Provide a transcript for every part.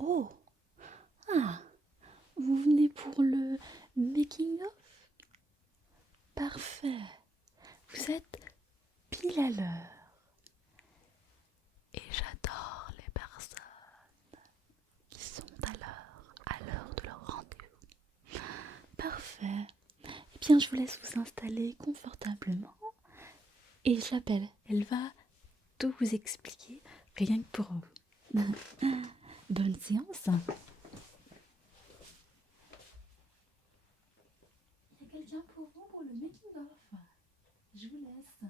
Oh, ah, vous venez pour le making of? Parfait. Vous êtes pile à l'heure. Et j'adore les personnes qui sont à l'heure de leur rendez-vous. Parfait. Eh bien, je vous laisse vous installer confortablement. Et je l'appelle. Elle va tout vous expliquer, rien que pour vous. Bonne séance. Il y a quelqu'un pour vous pour le making of. Je vous laisse.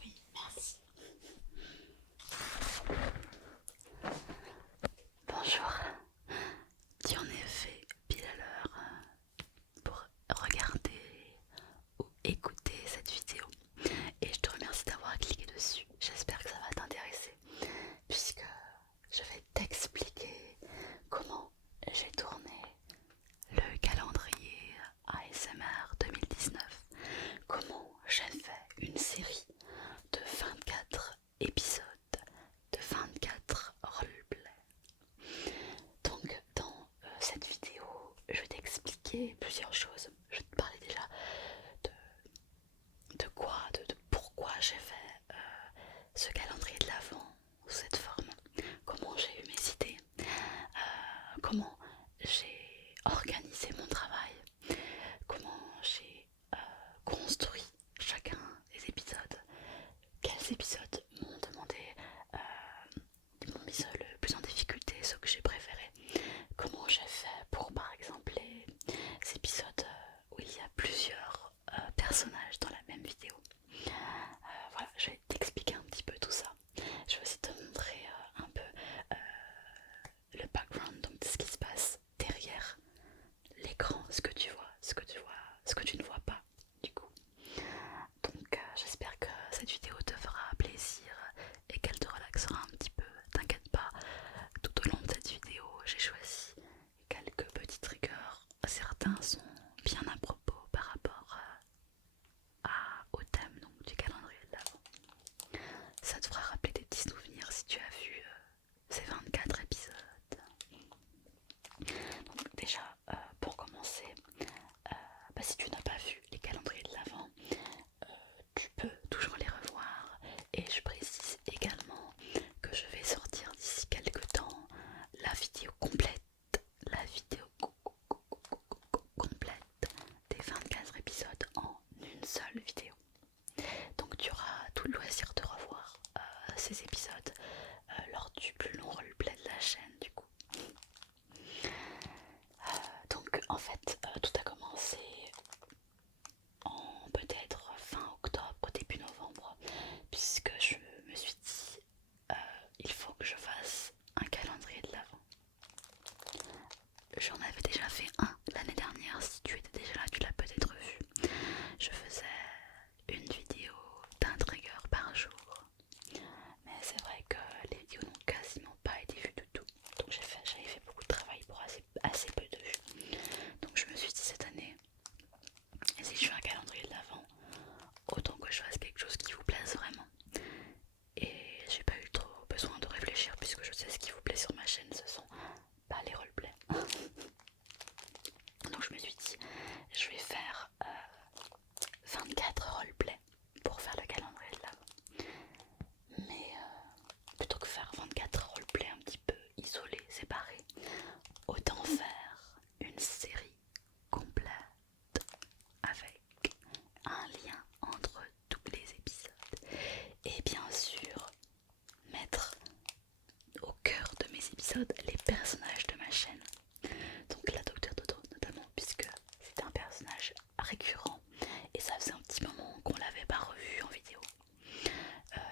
Oui, merci. Bonjour. Tu en es fait pile à l'heure pour regarder ou écouter cette vidéo. Et je te remercie d'avoir cliqué dessus. J'espère que ça va t'intéresser puisque je vais t'expliquer comment j'ai tourné le calendrier ASMR 2019. Comment j'ai fait une série de 24 épisodes, de 24 roleplays. Donc dans cette vidéo, je vais t'expliquer plusieurs choses. Je vais te parler déjà de quoi, de pourquoi j'ai fait ce calendrier de l'Avent sous cette forme, comment j'ai eu mes idées, comment j'ai organisé mon travail, comment j'ai construit chacun des épisodes, quels épisodes m'ont demandé, m'ont mis le plus en difficulté, ceux que j'ai préférés, comment j'ai fait pour par exemple les épisodes où il y a plusieurs personnages dans la même vidéo. Voilà, je vais t'expliquer un petit peu tout ça. Je vais aussi te montrer un peu le background, donc de ce qui se passe derrière l'écran, ce que tu vois, ce que tu ne vois pas du coup. Donc j'espère que cette vidéo te fera plaisir et qu'elle te relaxera un petit peu. T'inquiète pas, tout au long de cette vidéo j'ai choisi quelques petits triggers. Certains sont bien à propos par rapport au thème donc, du calendrier de l'Avent. Ça te fera rappeler des petits souvenirs si tu as vu ces 24 épisodes. Donc déjà, pour commencer, si tu n'as pas vu les calendriers de l'Avent, tu peux toujours les revoir. Et je précise également que je vais sortir d'ici quelques temps la vidéo complète, la vidéo complète des 24 épisodes en une seule vidéo. Donc tu auras tout le loisir de revoir ces épisodes lors du plus long roleplay de la chaîne du coup. Donc en fait tout a commencé en peut-être fin octobre, début novembre, puisque je me suis dit il faut que je fasse un calendrier de l'Avent. J'en avais déjà fait un l'année dernière, si tu étais déjà là tu l'as peut-être vu. Je faisais une vidéo d'un trigger par jour, mais c'est vrai que les vidéos n'ont quasiment pas été vues du tout. Donc j'avais fait beaucoup de travail pour assez peu de vues. Donc je me suis dit cette année, et si je fais un calendrier de l'Avent, autant que je fasse quelque chose qui vous plaise vraiment. Et j'ai pas eu trop besoin de réfléchir puisque je sais ce qui vous plaît sur ma chaîne, ce sont pas les roleplays. Donc je me suis dit, je vais faire 24 roleplays pour faire le calendrier de l'Avent. Mais plutôt que faire 24 roleplays un petit peu isolés, séparés, autant faire une série complète avec un lien entre tous les épisodes. Et bien sûr, mettre au cœur de mes épisodes les personnages de ma chaîne. Donc la Docteur Dodo notamment, puisque c'est un personnage récurrent et ça faisait un petit moment qu'on l'avait pas revu en vidéo.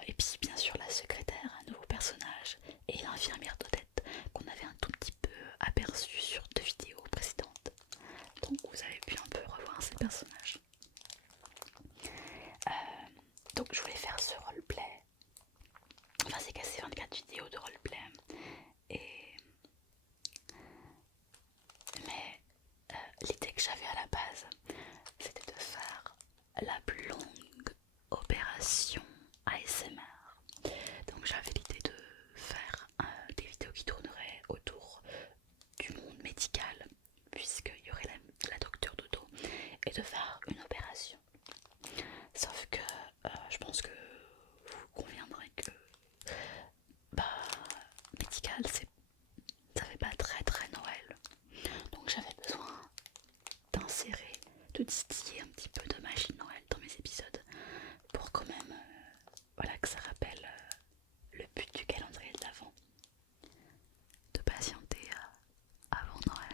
Et puis bien sûr la secrétaire, un nouveau personnage, et l'infirmière d'Odette qu'on avait un tout petit peu aperçu sur 2 vidéos précédentes. Donc vous avez pu un peu revoir ces personnages. Donc je voulais faire ce roleplay. Enfin c'est cassé 24 vidéos de roleplay. Mais l'idée que j'avais à la base, c'était de faire la plus longue opération ASMR j'essaierai de distiller un petit peu de magie de Noël dans mes épisodes pour quand même voilà, que ça rappelle le but du calendrier de l'Avent, de patienter avant Noël.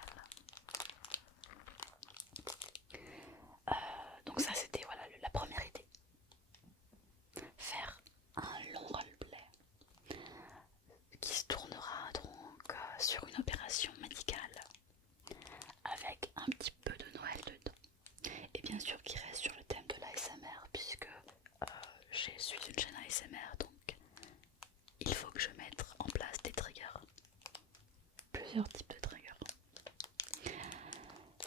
Donc ça c'était voilà, la première idée. Faire un long roleplay qui se tournera donc sur une opération médicale avec un petit peu de Noël dedans. Et bien sûr qui reste sur le thème de l'ASMR puisque je suis une chaîne ASMR, donc il faut que je mette en place des triggers. Plusieurs types de triggers.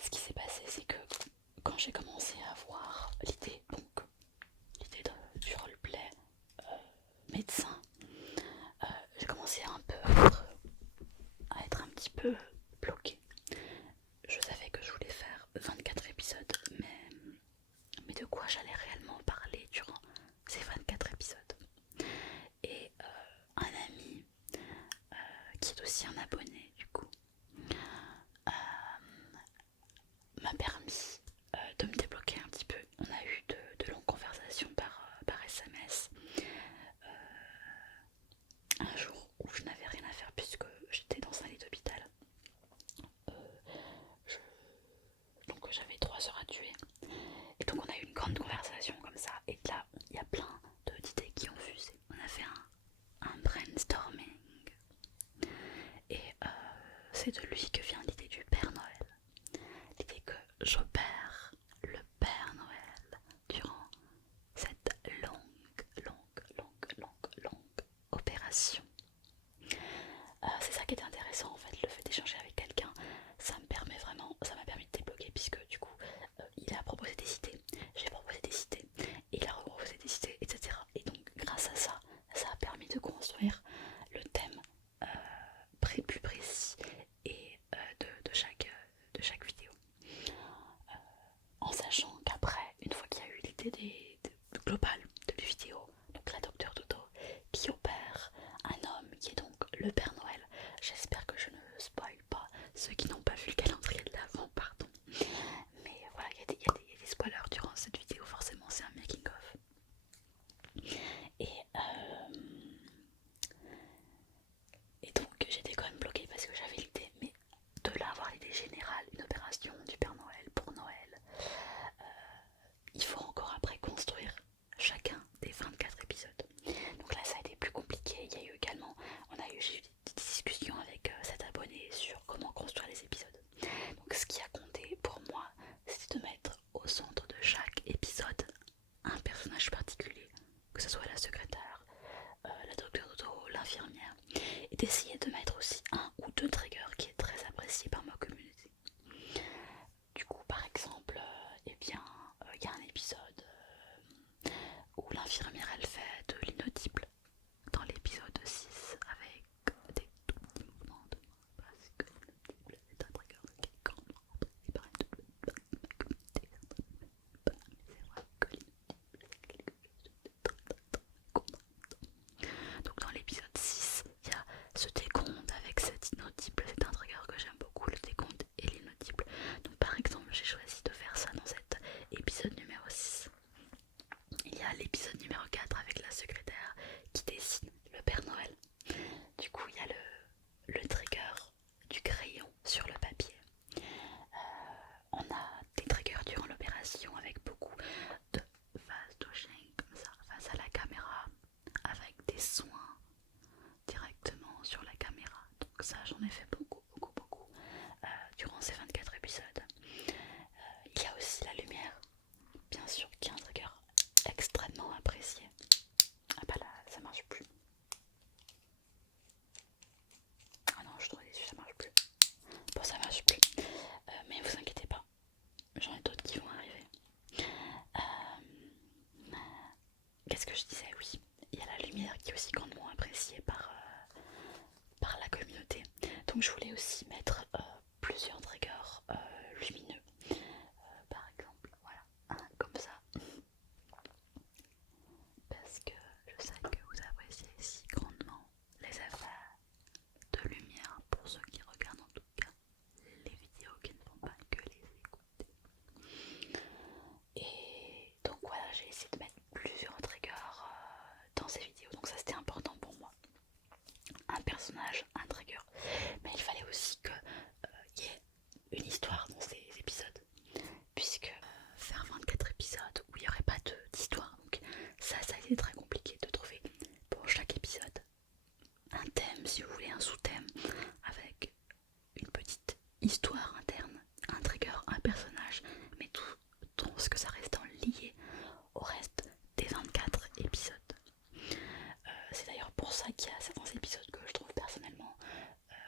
Ce qui s'est passé, c'est que quand j'ai commencé à avoir l'idée, donc l'idée du roleplay médecin, j'ai commencé un peu à être un petit peu bloquée. Je savais que je voulais faire 24 épisodes, mais de quoi j'allais réellement parler durant ces 24 épisodes. Et un ami qui est aussi un abonné du coup m'a permis de me débloquer un petit peu. On a eu de longues conversations par SMS un jour où je n'avais rien à faire puisque j'étais dans un lit d'hôpital. Donc j'avais 3 heures à tuer. Et donc on a eu une grande conversation comme ça. Et là, il y a plein d'idées qui ont fusé. On a fait un brainstorming. Et c'est de lui que vient l'idée du Père Noël. L'idée que j'opère le Père Noël durant cette longue opération. C'est ça qui est intéressant en fait, le fait d'échanger avec quelqu'un, ça m'a permis de débloquer puisque du coup il a proposé des idées, j'ai proposé des idées, il a proposé des idées, etc. Et donc grâce à ça, ça a permis de construire le thème plus précis et de chaque vidéo. En sachant qu'après, une fois qu'il y a eu l'idée globale de la vidéo, donc la docteur Dodo qui opère un homme qui est donc le Père Noël, j'espère que je ne spoil pas ceux qui n'ont pas vu le calendrier de l'Avent, pardon. Mais voilà, il y a des spoilers durant cette vidéo, forcément c'est un making of. Et donc j'étais quand même bloquée parce que j'avais l'idée, mais de là avoir l'idée générale, une opération du Père Noël pour Noël, il faut encore après construire chacun des 24 épisodes. Donc là ça a été plus compliqué. Il y a eu également, j'ai eu des discussions avec cet abonné sur comment construire les épisodes. Donc ce qui a compté pour moi, c'est de mettre au centre de chaque épisode un personnage particulier, que ce soit la secrétaire, la docteure Dodo, l'infirmière, et d'essayer de mettre aussi un ou deux triggers qui est très apprécié par ma communauté. Du coup par exemple, il y a un épisode où l'infirmière elle fait de l'inaudible dans l'épisode 6 avec des tout petits mouvements de main parce que l'inaudible c'est un trigger qui est quand même apprécié par une ma communauté. Mais c'est vrai que l'inaudible c'est quelque chose de très contrastant. Donc dans l'épisode 6, il y a ce décompte avec cet inaudible, c'est un trigger que j'aime beaucoup, le décompte et l'inaudible. Donc par exemple j'ai choisi de faire ça dans cet épisode numéro 6. Il y a l'épisode numéro 4 avec la secrétaire qui dessine le Père Noël. Du coup il y a le trigger du crayon sur le papier. On a des triggers durant l'opération avec beaucoup de phases touching comme ça face à la caméra, avec des soins directement sur la caméra. Donc ça j'en ai fait beaucoup durant ces 24 épisodes. Il y a aussi la lumière, bien sûr, qui est un trigger extrêmement apprécié. Ah bah là ça marche plus. Ah non, je suis trop déçue, ça marche plus. Bon, ça marche plus, mais vous inquiétez pas, j'en ai d'autres qui vont arriver. Qu'est-ce que je disais? Oui, il y a la lumière qui est aussi grandement appréciée par la communauté. Donc je voulais aussi mettre plusieurs triggers lumineux. Par exemple, voilà, un comme ça. Parce que je sais que vous appréciez si grandement les effets de lumière pour ceux qui regardent en tout cas les vidéos qui ne font pas que les écouter. sorte que ça reste lié au reste des 24 épisodes. C'est d'ailleurs pour ça qu'il y a certains épisodes que je trouve personnellement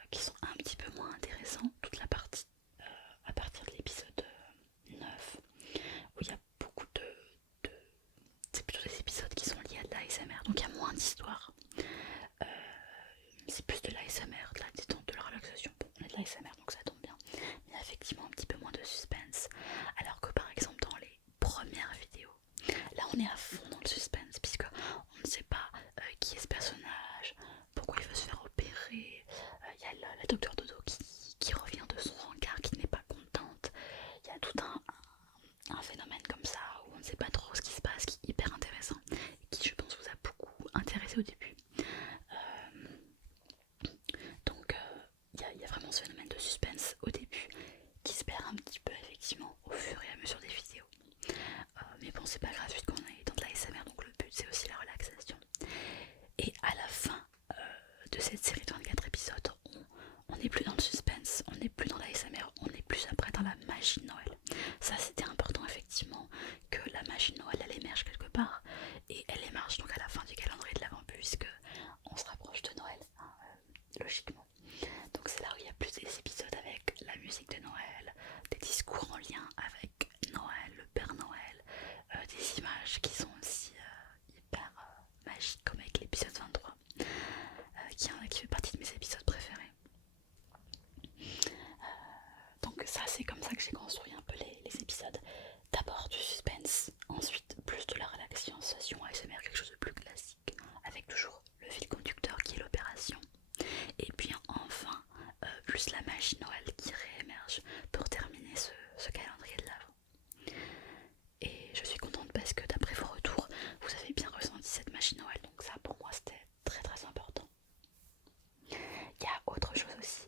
qui sont un petit peu moins intéressants. Toute la partie à partir de l'épisode 9 où il y a beaucoup c'est plutôt des épisodes qui sont liés à de l'ASMR, donc il y a moins d'histoire. C'est plus de l'ASMR, de la détente, de la relaxation. Bon, on est de l'ASMR donc ça tombe bien. Il y a effectivement un petit peu moins de suspense. Alors que par exemple dans les premières vidéos, là on est à fond dans le suspense puisque on ne sait pas qui est ce personnage, pourquoi il veut se faire opérer. Il y a la docteur Dodo qui revient de son rencard, qui n'est pas contente. Il y a tout un phénomène comme ça où on ne sait pas trop ce qui se passe, qui est hyper intéressant et qui je pense vous a beaucoup intéressé au début. Donc il y a vraiment ce phénomène de suspense au début qui se perd un petit peu effectivement au fur et à mesure des vidéos. Mais bon, c'est pas gratuit qu'on est dans de la SMR, donc le but c'est aussi la relaxation. Et à la fin de cette série de 24 épisodes, on n'est plus dans le suspense, on n'est plus dans la SMR, on est plus après dans la magie de Noël. Ça c'était important effectivement que la magie de Noël elle émerge quelque part, et elle émerge donc à la fin du calendrier de l'Avent puisque on se rapproche de Noël, hein, logiquement. Donc c'est là où il y a plus des épisodes avec la musique de Noël, des discours en lien avec Noël, le Père Noël, des images qui sont aussi hyper magiques comme avec l'épisode 23 qui fait partie de mes épisodes préférés. Donc ça c'est comme ça que j'ai construit un peu les épisodes. D'abord du suspense, ensuite plus de la relaxation ASMR, quelque chose de plus classique, avec toujours le fil conducteur qui est l'opération. Et puis enfin, plus la magie Noël qui réémerge pour terminer ce calendrier de l'Avent. Et je suis contente parce que d'après vos retours, vous avez bien ressenti cette magie Noël, donc ça pour moi c'était très très important. Il y a autre chose aussi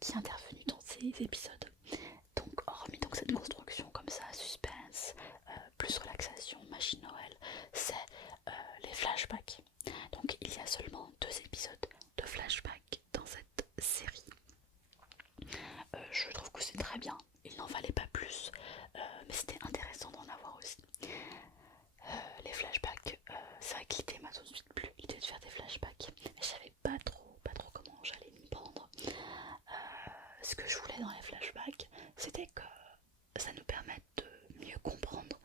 qui est intervenue dans ces épisodes. Donc hormis donc cette construction comme ça, suspense, plus relaxation, magie Noël, c'est les flashbacks. Donc il y a seulement 2 épisodes de flashbacks dans cette série. Je trouve que c'est très bien, il n'en fallait pas plus, mais c'était intéressant d'en avoir aussi. Les flashbacks, c'est vrai que l'idée m'a tout de suite plu, l'idée de faire des flashbacks, mais je savais pas trop comment j'allais m'y prendre. Ce que je voulais dans les flashbacks, c'était que ça nous permette de mieux comprendre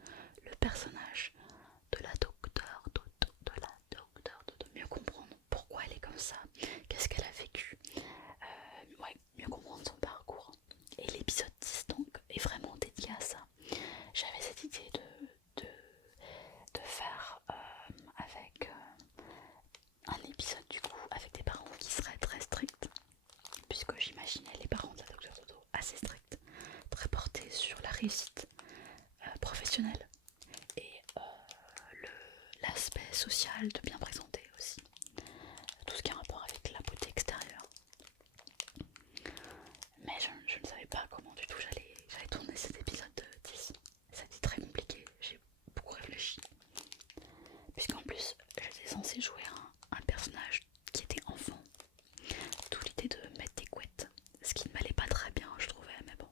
le personnage de la docteure de mieux comprendre pourquoi elle est comme ça, qu'est-ce qu'elle a vécu, ouais, mieux comprendre son parcours. Et l'épisode 10 donc est vraiment dédié à ça. J'avais cette idée de faire avec un épisode du coup avec des parents qui seraient très stricts, puisque j'imaginais les parents de la docteure Dodo assez stricts, très portés sur la réussite professionnelle et l'aspect social de bien présenter aussi, tout ce qui a un rapport avec la beauté extérieure. Mais je ne savais pas comment du tout j'allais tourner cet épisode de 10. Ça a été très compliqué, j'ai beaucoup réfléchi. Puisqu'en plus j'étais censée jouer un personnage qui était enfant. D'où l'idée de mettre des couettes, ce qui ne m'allait pas très bien je trouvais, mais bon.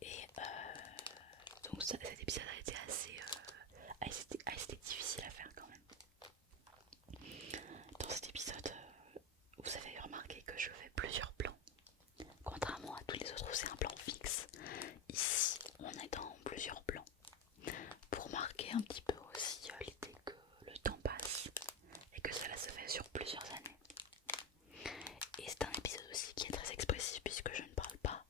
Et donc cet épisode a été assez difficile à faire quand même. Dans cet épisode, vous avez remarqué que je fais plusieurs plans. Contrairement à tous les autres où c'est un plan fixe, ici on est dans plusieurs plans. Pour marquer un petit peu aussi l'idée que le temps passe et que cela se fait sur plusieurs années. Et c'est un épisode aussi qui est très expressif puisque je ne parle pas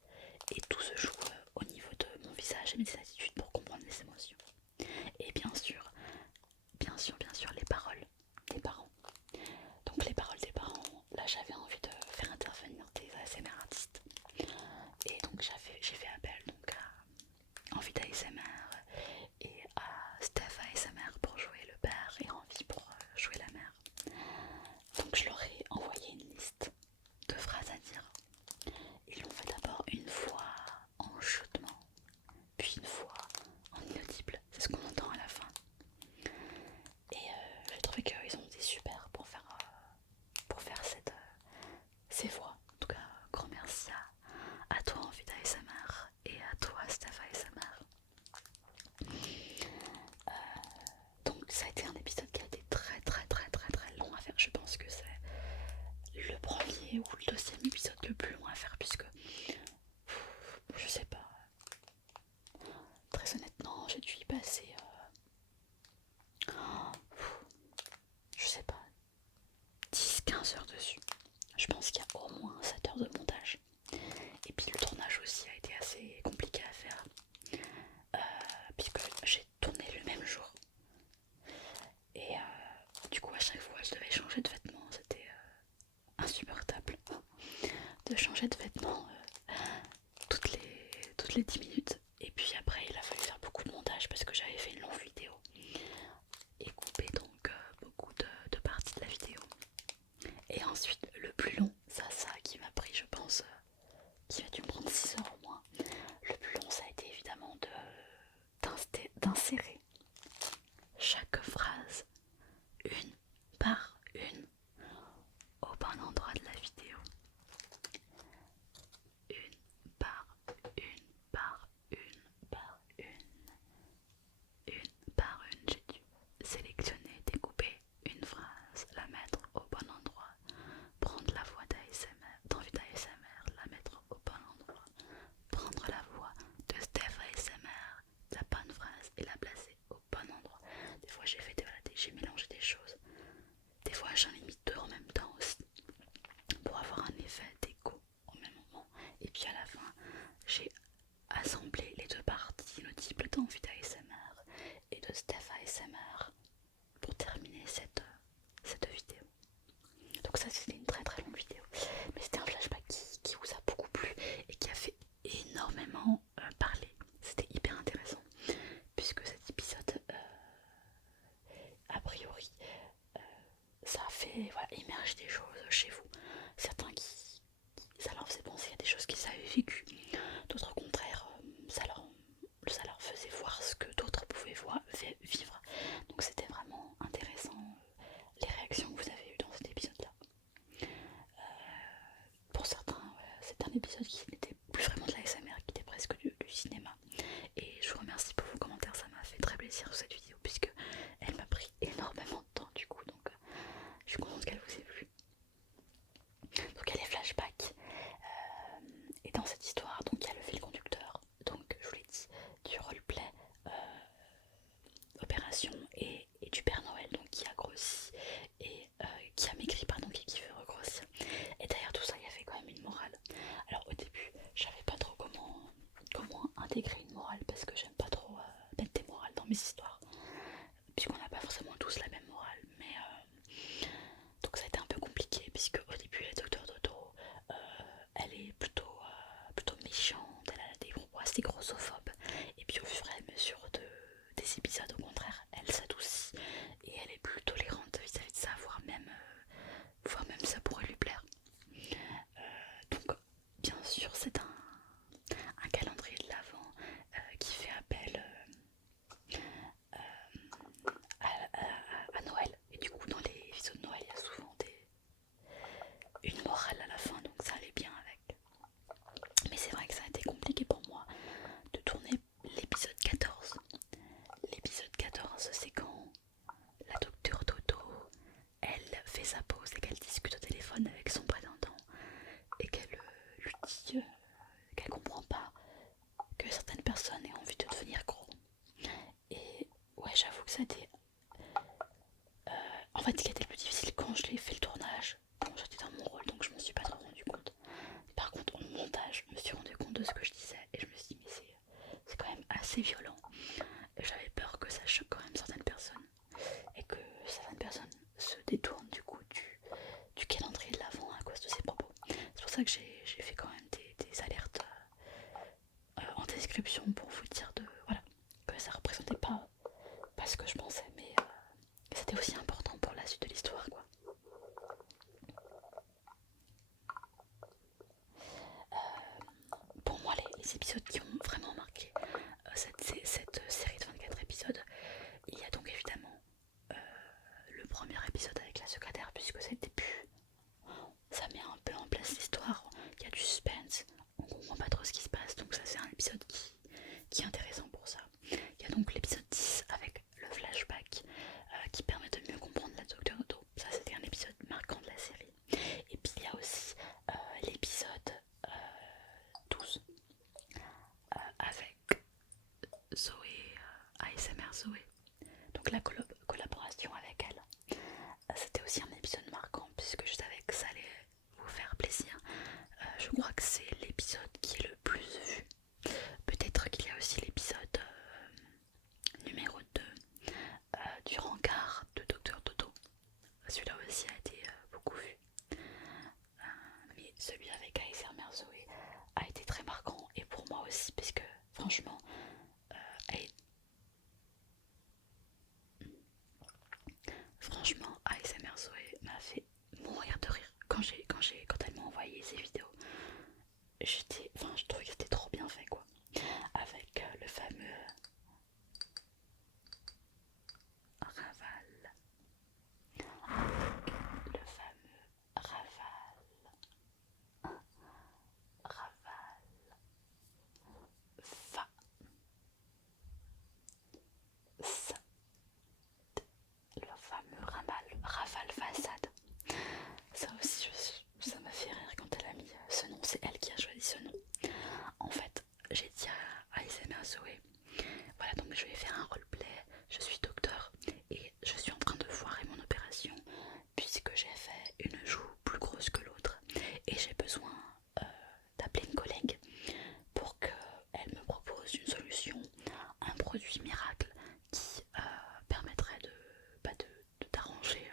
et tout se joue au niveau de mon visage et mes attitudes pour comprendre les émotions. Et bien sûr les paroles des parents. Donc les paroles des parents, là j'avais envie de faire intervenir des ASMR artistes. Et donc j'ai fait appel donc à Envie d'ASMR et à Steph ASMR pour jouer le père et Envie pour jouer la mère. Donc je leur ai envoyé une liste de phrases à dire. Ils l'ont fait d'abord une fois en chuchotement, puis une fois en inaudible, c'est ce qu'on entend à la fin. Et j'ai trouvé qu'ils ont été super pour faire ces voix. En tout cas, grand merci à toi Envie d'ASMR et à toi Steph ASMR. premier ou le deuxième épisode le plus long à faire, puisque je sais pas, très honnêtement j'ai dû y passer je sais pas 10-15 heures dessus. Je pense qu'il y a au moins 7 heures de montage. Et puis le tournage aussi a été assez compliqué à faire, puisque j'ai tourné le même jour. Et du coup à chaque fois je devais changer de vêtements, c'était insupportable de changer de vêtements toutes les 10 minutes. Et puis après il a fallu faire beaucoup de montage parce que j'avais fait une longue vidéo et couper donc beaucoup de parties de la vidéo. Et ensuite le plus long, ça qui m'a pris je pense, qui a dû me prendre 6 heures au moins. Le plus long ça a été évidemment d'insérer chaque phrase une par une au bon endroit de la vidéo. Une par une par une par une par une, j'ai dû sélectionner, découper une phrase, la mettre au bon endroit, prendre la voix d'envie d'ASMR, la mettre au bon endroit, prendre la voix de Steph ASMR, la bonne phrase et la placer au bon endroit. Des fois j'ai mélangé des choses, des fois j'en ai mis deux en même temps aussi pour avoir un effet d'écho au même moment. Et puis à la fin j'ai assemblé les deux parties, le type d'envie d'ASMR et de Steph ASMR pour terminer cette vidéo. Donc ça c'était une très très longue vidéo, mais c'était un flashback qui vous a beaucoup plu et qui a fait énormément parler. C'était hyper intéressant puisque cet épisode a priori ça a fait émerger des choses chez vous. Certains ça leur faisait penser à des choses qu'ils avaient vécues, d'autres au contraire ça leur faisait voir ce que d'autres pouvaient vivre. Donc c'était vraiment intéressant les réactions que vous avez eues dans cet épisode là. Pour certains, c'est un épisode qui n'était plus vraiment de la SMR, qui était presque du cinéma. Et je vous remercie pour vos commentaires, ça m'a fait très plaisir sur cette vidéo puisque elle m'a pris énormément de temps du coup, donc je suis contente qu'elle vous ait plu. Donc il y a les flashbacks et dans cette histoire donc il y a le fil conducteur, donc je vous l'ai dit, du roleplay opération et du Père Noël donc qui a grossi et qui a maigri pardon et qui veut regrossir. Et derrière tout ça il y avait quand même une morale. Alors au début je savais pas trop comment intégrer une morale parce que j'aime pas trop mettre des morales dans mes histoires puisqu'on n'a pas forcément tous la même morale, mais donc ça a été un peu compliqué puisque au début la docteur Dodo elle est plutôt méchante, elle a des propos assez grossophobes, et puis au fur et à mesure des épisodes au contraire elle s'adoucit et elle est plus tolérante vis-à-vis de ça, voire même ça pourrait lui plaire. Donc bien sûr c'est un calendrier de l'Avent qui fait appel à Noël, et du coup dans les vidéos de Noël il y a souvent une morale à la fin, donc ça allait bien avec. Mais c'est vrai que ça a été compliqué pour moi de tourner l'épisode 14. L'épisode 14 c'est quand la docteure Dodo elle fait sa pause et qu'elle discute au téléphone avec son prétendant et qu'elle lui dit qu'elle comprend pas que certaines personnes aient envie de devenir gros. Et ouais j'avoue que ça a été en fait ce qui a été le plus difficile quand je l'ai fait le tournage, bon j'étais dans mon rôle donc je m'en suis pas trop rendu compte. Par contre au montage je me suis rendu compte de ce que je disais et je me suis dit mais c'est quand même assez violent. Et j'avais peur que ça choque quand même certaines personnes et que certaines personnes se détournent du coup du calendrier de l'Avent à cause de ces propos. C'est pour ça que j'ai fait quand même des alertes en description pour vous dire que ça représentait pas ce que je pensais, mais c'était aussi important pour la suite de l'histoire quoi. Pour moi les épisodes qui ont vraiment marqué cette série de 24 épisodes, il y a donc évidemment le premier épisode avec la secrétaire puisque c'est le début, ça met un peu en place l'histoire, ASMR Zoé. Donc la collaboration avec elle, c'était aussi un épisode marquant puisque je savais que ça allait vous faire plaisir. Je crois que c'est l'épisode qui est le plus vu. Peut-être qu'il y a aussi l'épisode numéro 2 du rencard de Docteur Dodo. Celui-là aussi a été beaucoup vu. Mais celui avec ASMR Zoé a été très marquant et pour moi aussi parce que franchement ASMR Zoé m'a fait mourir de rire quand elle m'a envoyé ces vidéos. Je trouvais que c'était trop bien fait quoi. Avec le fameux Raval. Le fameux Raval. Raval. Fa. Sa. Le fameux Raval Façade. Ça aussi, ça m'a fait rire quand elle a mis ce nom. C'est elle qui a choisi ce nom. En fait, j'ai dit à ASMR Zoé, voilà, donc je vais faire un roleplay. Je suis docteur et je suis en train de foirer mon opération puisque j'ai fait une joue plus grosse que l'autre et j'ai besoin d'appeler une collègue pour qu'elle me propose une solution, un produit miracle qui permettrait d'arranger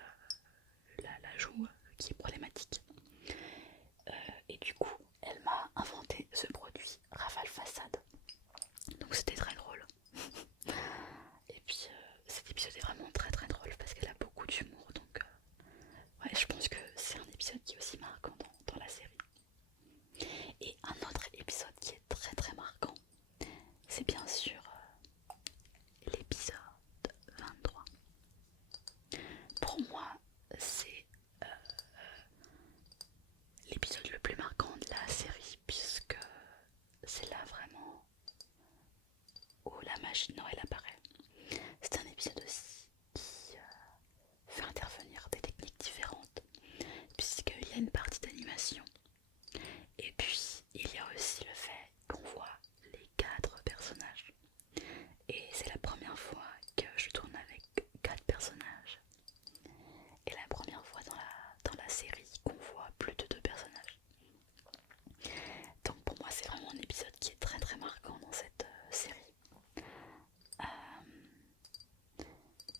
la joue qui est problématique. Et du coup, elle m'a inventé ce produit Rafale Façade. Donc c'était très drôle. Et puis cet épisode est vraiment très très drôle parce qu'elle a beaucoup d'humour. Donc ouais, je pense que c'est un épisode qui est aussi marquant dans la série. Et un autre épisode qui est très très marquant, c'est bien sûr l'épisode 23. Pour moi, c'est l'épisode le plus marquant de la série puisque c'est là vraiment où la magie de Noël apparaît. C'est un épisode aussi qui fait intervenir des techniques différentes puisqu'il y a une partie d'animation et puis il y a aussi le fait qu'on voit les 4 personnages et c'est la première fois que je tourne avec 4 personnages et la première fois dans la série qu'on voit plus de 2 personnages. Donc pour moi c'est vraiment un épisode qui est très très marquant dans cette série.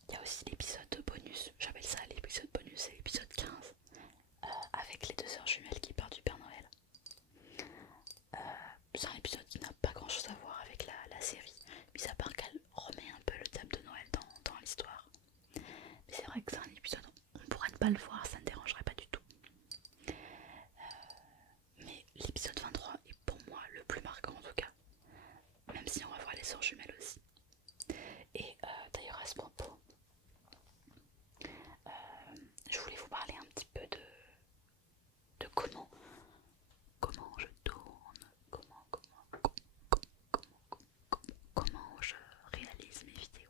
Il y a aussi l'épisode bonus, j'appelle ça l'épisode bonus, c'est l'épisode 15 avec les 2 sœurs jumelles qui partent du Père Noël. C'est un épisode qui n'a pas grand chose à voir avec la série, mis à part qu'elle remet un peu le thème de Noël dans l'histoire. Mais c'est vrai que c'est un épisode, on pourrait ne pas le voir, ça ne dérangerait pas du tout. Mais l'épisode 23 est pour moi le plus marquant en tout cas, même si on va voir les sœurs jumelles aussi. Et d'ailleurs à ce propos, je voulais vous parler un petit peu de comment je tourne, comment je réalise mes vidéos.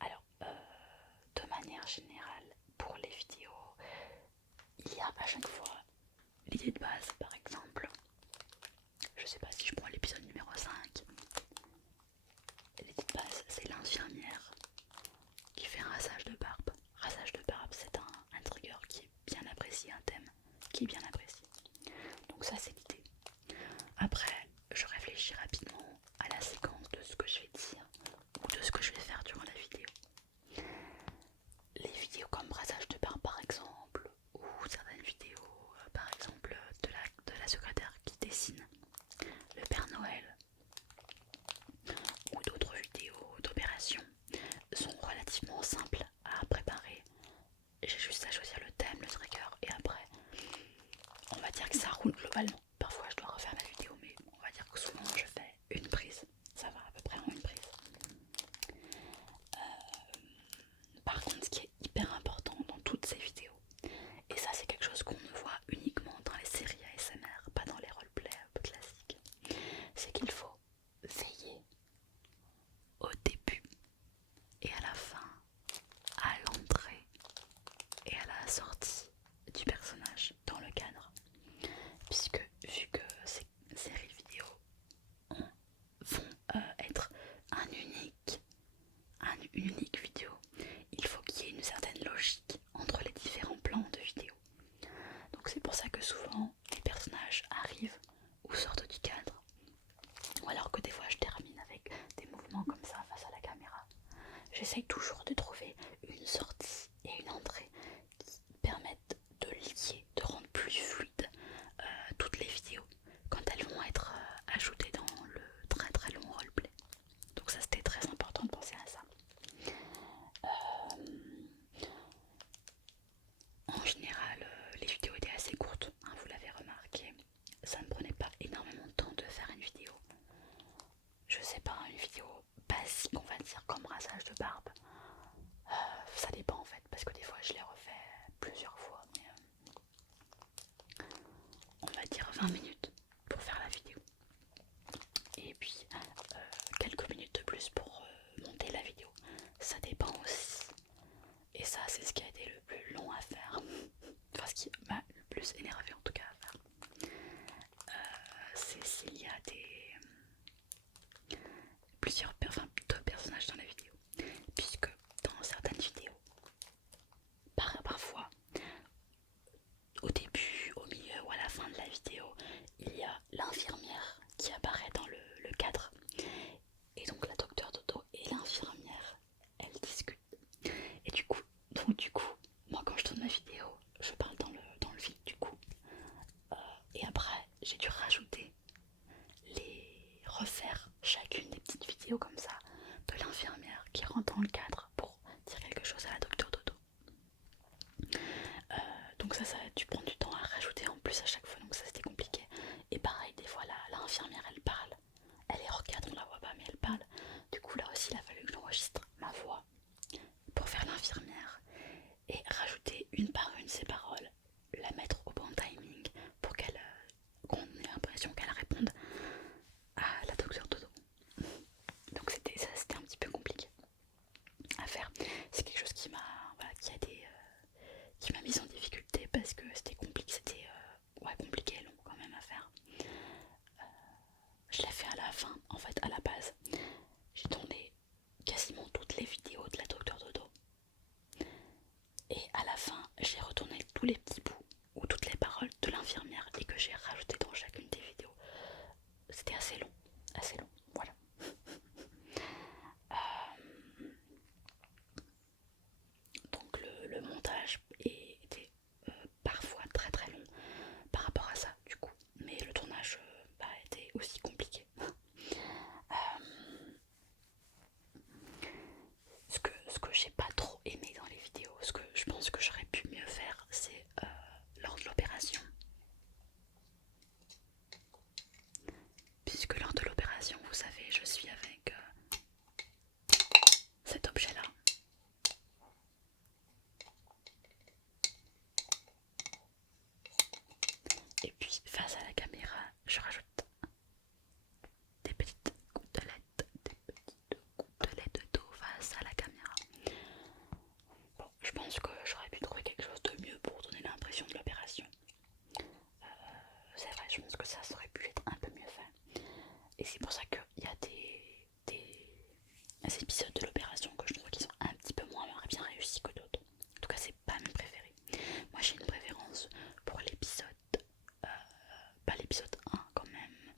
Alors, de manière générale, pour les vidéos, il y a à chaque fois l'idée de base, par exemple. Je sais pas si je prends l'épisode numéro 5. L'idée de base, c'est l'infirmière qui fait un rasage de barbe. Rasage de barbe, c'est un trigger qui est bien apprécié, un thème qui est bien apprécié. Donc ça, c'est l'idée. Après, je réfléchis rapidement à la séquence de ce que je vais dire ou de ce que je vais faire durant la vidéo. Les vidéos comme brassage de barbe par exemple, ou certaines vidéos j'essaye toujours de trouver une sortie et une entrée qui permettent de lier, de rendre plus fluide toutes les vidéos quand elles vont être ajoutées dans le très très long roleplay. Donc ça c'était très important de penser à ça. En général, les vidéos étaient assez courtes, hein, vous l'avez remarqué. Ça ne prenait pas énormément de temps de faire une vidéo. Je sais pas, une vidéo basique, on va dire, comme rasage de barbe. Ça dépend en fait, parce que des fois je les refais plusieurs fois, mais on va dire 20 minutes pour faire la vidéo. Et puis quelques minutes de plus pour monter la vidéo. Ça dépend aussi. Et ça, c'est ce qui a été le plus long à faire. Enfin, ce qui m'a le plus énervé en tout cas à faire. C'est s'il y a deux personnages dans la vidéo. Puisque dans certaines vidéos, parfois, au début, au milieu ou à la fin de la vidéo, il y a l'infirmière qui apparaît dans le cadre. Et donc la docteure Dodo et l'infirmière, elles discutent. Et du coup, moi quand je tourne ma vidéo, je parle dans le vide du coup. Et après, j'ai dû refaire chacune des petites vidéos comme ça de l'infirmière qui rentre dans le cadre pour dire quelque chose à la docteure Dodo. Donc ça a dû prendre du temps à rajouter en plus à chaque fois, donc ça c'était compliqué. Et pareil, des fois l'infirmière elle parle, elle est hors cadre, on la voit pas mais elle parle. Du coup là aussi il a fallu que j'enregistre ma voix pour faire l'infirmière et rajouter une par une ses paroles, la mettre au bon timing pour qu'on ait l'impression qu'elle réponde à la docteure Dodo. Donc c'était un petit peu compliqué à faire. C'est quelque chose qui m'a mise en difficulté parce que c'était compliqué, compliqué et long quand même à faire. Je l'ai fait à la fin, en fait à la base. J'ai tourné quasiment toutes les vidéos de la docteure Dodo. Et à la fin, j'ai retourné tous les petits bouts ou toutes les paroles de l'infirmière et que j'ai rajouté dans chacune des vidéos. C'était assez long, voilà. Donc le montage était parfois très très long par rapport à ça du coup. Mais le tournage était aussi compliqué. Ce que j'ai pas trop aimé dans les vidéos, ce que je pense que j'aurais pu mieux faire, c'est lors de l'opération. Puisque lors de l'opération, vous savez, je suis avec cet objet-là. Et puis face à la caméra, je rajoute des petites gouttelettes d'eau face à la caméra. Bon, je pense que j'aurais pu trouver quelque chose de mieux pour donner l'impression de l'opération. C'est vrai, je pense que ça aurait pu être un peu mieux fait. Et c'est pour ça qu'il y a des épisodes de l'opération que je trouve qui sont un petit peu moins bien réussis que d'autres. En tout cas, c'est pas mes préférés. Moi, j'ai une préférence pour l'épisode, pas l'épisode 1 quand même,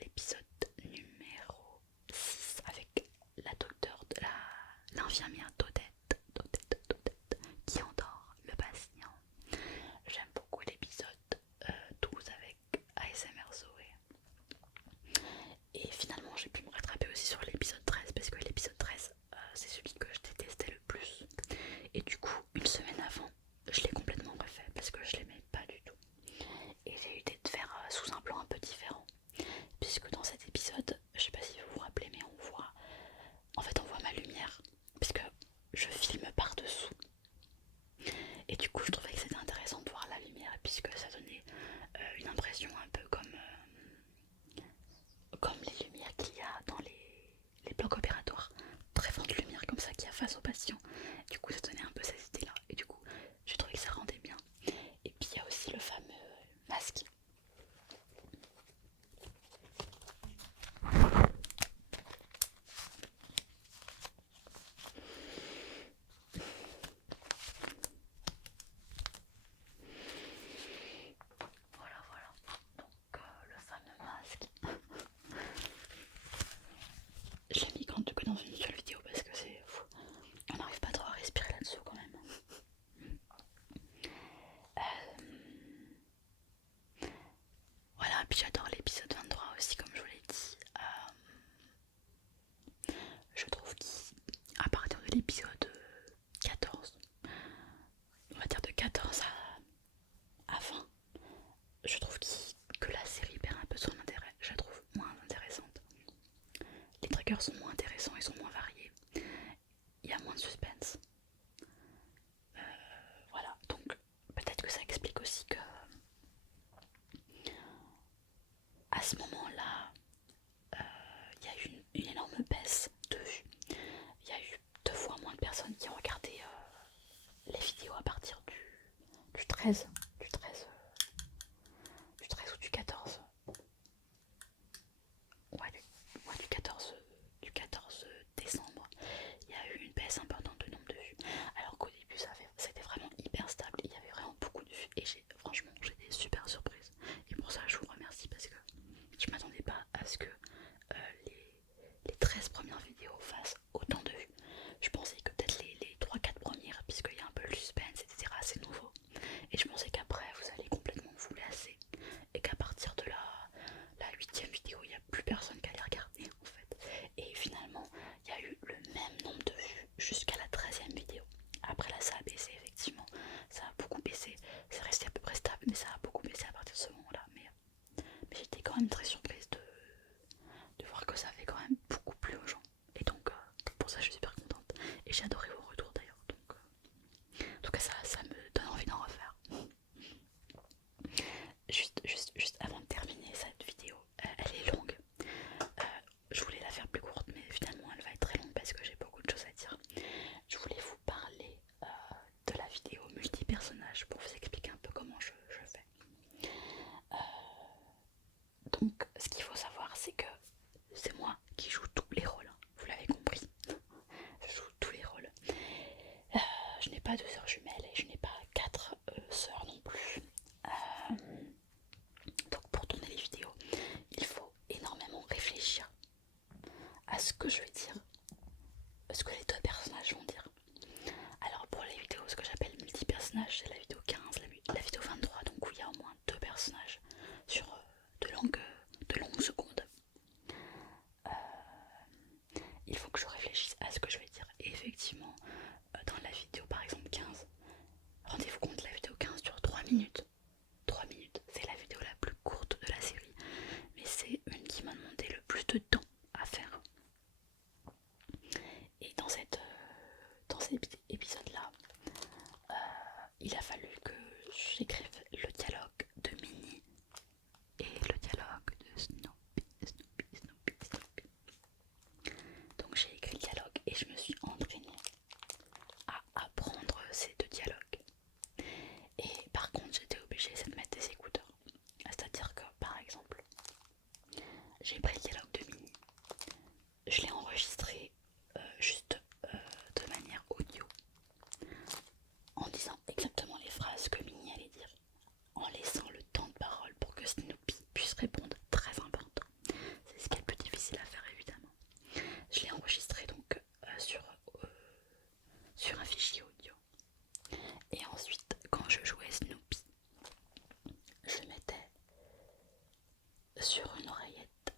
l'épisode numéro 6 avec la docteure de l'infirmière Dodette qui endort le patient. J'aime beaucoup l'épisode 12 avec ASMR Zoé. Et finalement j'ai pu me rattraper aussi sur l'épisode 13 parce que l'épisode 13 c'est celui que je détestais le plus. Et du coup une semaine avant je l'ai complètement refait parce que je l'aimais pas du tout. Et j'ai eu l'idée de faire sous un plan un peu différent. Puisque dans cet épisode, je sais pas si vous vous rappelez mais on voit ma lumière. Puisque l'épisode 14, on va dire de 14 à 20, je trouve que la série perd un peu son intérêt, je la trouve moins intéressante. Les triggers sont moins intéressants, ils sont moins variés, il y a moins de suspense. Voilà, donc peut-être que ça explique aussi que à ce moment-là, il y a eu une énorme baisse de vues. Il y a eu 2 fois moins de personnes qui ont regardé les vidéos à partir du 13, du 13, du 13 ou du 14. Ouais, du 14 décembre. Il y a eu une baisse importante de nombre de vues. Alors qu'au début, c'était vraiment hyper stable. Il y avait vraiment beaucoup de vues. Et franchement, j'ai des super surprises. Et pour ça, je vous remercie parce que je m'attendais pas à ce que les 13 premières vidéos fassent autant de vues. Je pensais que peut-être les 3-4 premières, puisqu'il y a un peu le suspense, etc., c'est nouveau. Et je pensais qu'après, vous allez complètement vous lasser. Et qu'à partir de la 8ème vidéo, il n'y a plus personne qui allait regarder en fait. Et finalement, il y a eu le même nombre de vues jusqu'à la 13ème vidéo. Après là, ça a baissé effectivement. Ça a beaucoup baissé. C'est resté à peu près stable, mais ça a beaucoup baissé à partir de ce moment-là. Mais j'étais quand même très surprise de voir que ça fait quand même beaucoup plus aux gens. Et donc, pour ça, je suis super contente. Et j'ai adoré vos retours d'ailleurs. Donc, en tout cas, ça me donne envie d'en refaire. Juste avant de terminer cette vidéo, elle est longue. Je voulais la faire plus courte, mais finalement, elle va être très longue parce que j'ai beaucoup de choses à dire. Je voulais vous parler de la vidéo multi-personnage pour vous expliquer un peu comment je fais. Donc, ce qu'il faut savoir, c'est que c'est moi qui joue tous les rôles. Vous l'avez compris. Je joue tous les rôles. Je n'ai pas de sœurs jumelles et je n'ai pas 4 sœurs non plus. Donc pour tourner les vidéos, il faut énormément réfléchir à ce que je vais dire, à ce que les 2 personnages vont dire. Alors pour les vidéos, ce que j'appelle multi-personnages, c'est la vidéo 15, la vidéo 23, donc où il y a au moins 2 personnages sur de longues secondes. Il faut que je réfléchisse à ce que je vais dire. Et effectivement, dans la vidéo par exemple 15, rendez-vous compte, la vidéo 15 dure 3 minutes. 3 minutes, c'est la vidéo la plus courte de la série, mais c'est une qui m'a demandé le plus de temps à faire. Et dans cet épisode-là, il a fallu que j'écrive le dialogue de Minnie et le dialogue de Snoopy. Donc j'ai écrit le dialogue et je me suis entraînée à apprendre ces 2 dialogues. Et par contre, j'étais obligée de mettre des écouteurs. C'est-à-dire que, par exemple, j'ai pris le dialogue de Minnie, je l'ai enregistré juste de manière audio, en disant exactement les phrases que Minnie allait dire, en laissant le temps de parole pour que Snoopy puisse répondre, très important. C'est ce qui est le plus difficile à faire évidemment. Je l'ai enregistré donc sur un fichier audio. Et ensuite, quand je jouais Snoopy, je mettais sur une oreillette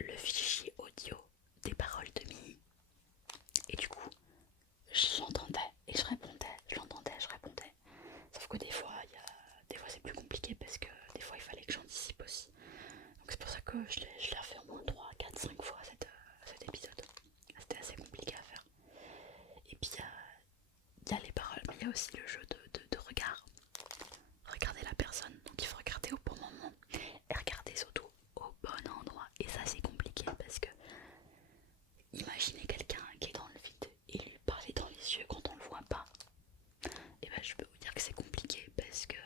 le fichier audio des paroles de Minnie. Et du coup, je l'entendais et je répondais, je l'entendais, je répondais. Sauf que des fois c'est plus compliqué parce que des fois il fallait que j'anticipe aussi. Donc c'est pour ça que je l'ai refait au moins 3, 4, 5 fois cet épisode. C'était assez compliqué à faire. Et puis il y a les paroles, mais il y a aussi le jeu de regard. Regarder la personne, donc il faut regarder au bon moment et regarder surtout au bon endroit. Et ça c'est compliqué parce que imaginez quelqu'un qui est dans le vide et lui parler dans les yeux quand on le voit pas. Et ben je peux vous dire que c'est compliqué parce que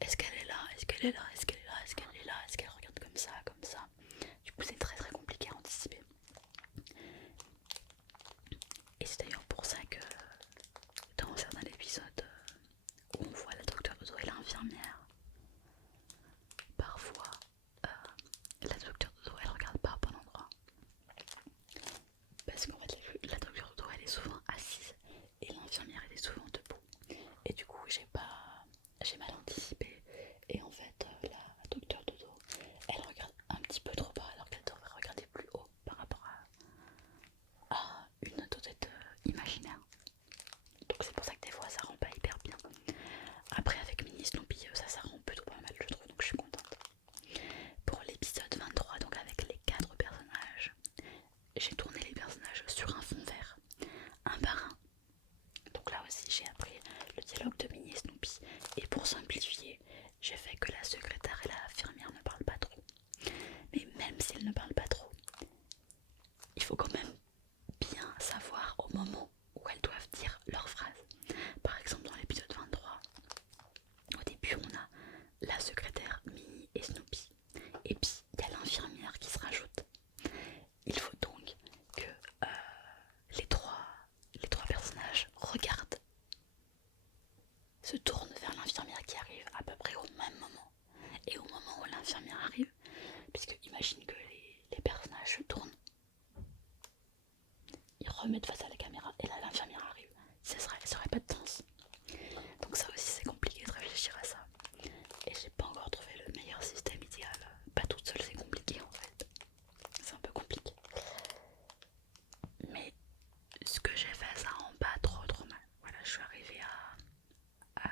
est-ce qu'elle est là, est-ce qu'elle est là, est-ce qu'elle est là, est-ce qu'elle est là, est-ce qu'elle regarde comme ça, comme ça. Du coup c'est très très compliqué à anticiper. Et c'est d'ailleurs pour ça que dans certains épisodes où on voit la docteure Dodo et l'infirmière, parfois la docteure Dodo elle regarde pas au bon endroit. Parce qu'en fait la docteure Dodo elle est souvent assise et l'infirmière elle est souvent debout. Et du coup j'ai mal anticipé et en fait remettre face à la caméra et là l'infirmière arrive. Ça serait pas de danse. Donc ça aussi c'est compliqué de réfléchir à ça. Et j'ai pas encore trouvé le meilleur système idéal. Pas toute seule c'est compliqué en fait. C'est un peu compliqué. Mais ce que j'ai fait ça rend pas trop mal. Voilà, je suis arrivée à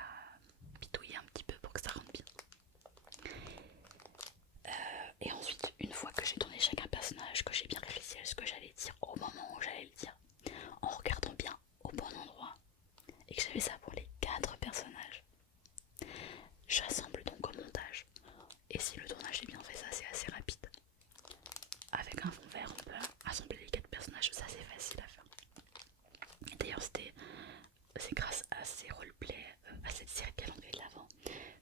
bidouiller un petit peu pour que ça rentre bien. Et ensuite, une fois que j'ai tourné chacun personnage, que j'ai bien réfléchi à ce que j'allais dire au moment où j'allais le dire, en regardant bien au bon endroit, et que j'avais ça pour les 4 personnages, j'assemble donc au montage. Et si le tournage est bien fait, ça c'est assez rapide. Avec un fond vert, on peut assembler les 4 personnages, ça c'est facile à faire. Et d'ailleurs, c'est grâce à ces roleplays, à cette série de calendrier de l'Avent,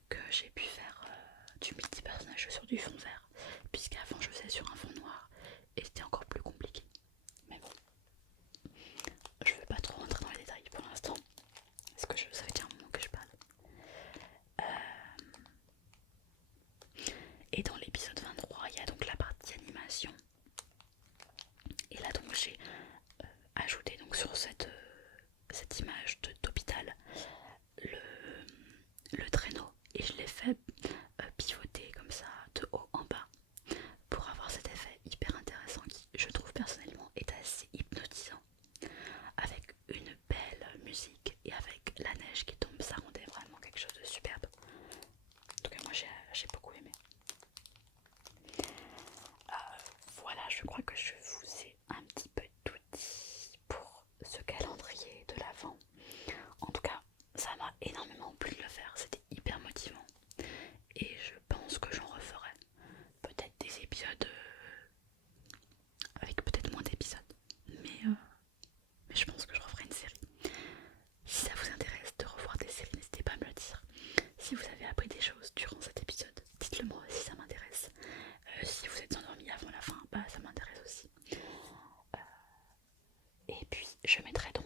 que j'ai pu faire du multi-personnage sur du fond vert, puisqu'avant je faisais sur un fond noir et c'était encore plus compliqué. Mais bon, je veux pas trop rentrer dans les détails pour l'instant, parce que ça fait déjà un moment que je parle. Et dans l'épisode 23, il y a donc la partie animation. Et là donc j'ai ajouté donc sur cette image d'hôpital le traîneau et je l'ai fait pivoter comme ça de haut en bas pour avoir cet effet hyper intéressant qui je trouve personnellement est assez hypnotisant, avec une belle musique et avec la neige qui tombe, ça rendait vraiment quelque chose de superbe. En tout cas moi j'ai beaucoup aimé. Voilà, je crois que je vous ai un petit peu tout dit pour ce calendrier de l'Avent. En tout cas, ça m'a énormément plu de le faire, c'était hyper motivant. Et je pense que j'en referai peut-être des épisodes avec peut-être moins d'épisodes. Mais je pense que je referai une série. Si ça vous intéresse de revoir des séries, n'hésitez pas à me le dire. Si vous avez appris des choses durant cet épisode, dites-le moi si ça m'intéresse. Si vous êtes endormi avant la fin, bah ça m'intéresse aussi. Et puis je mettrai donc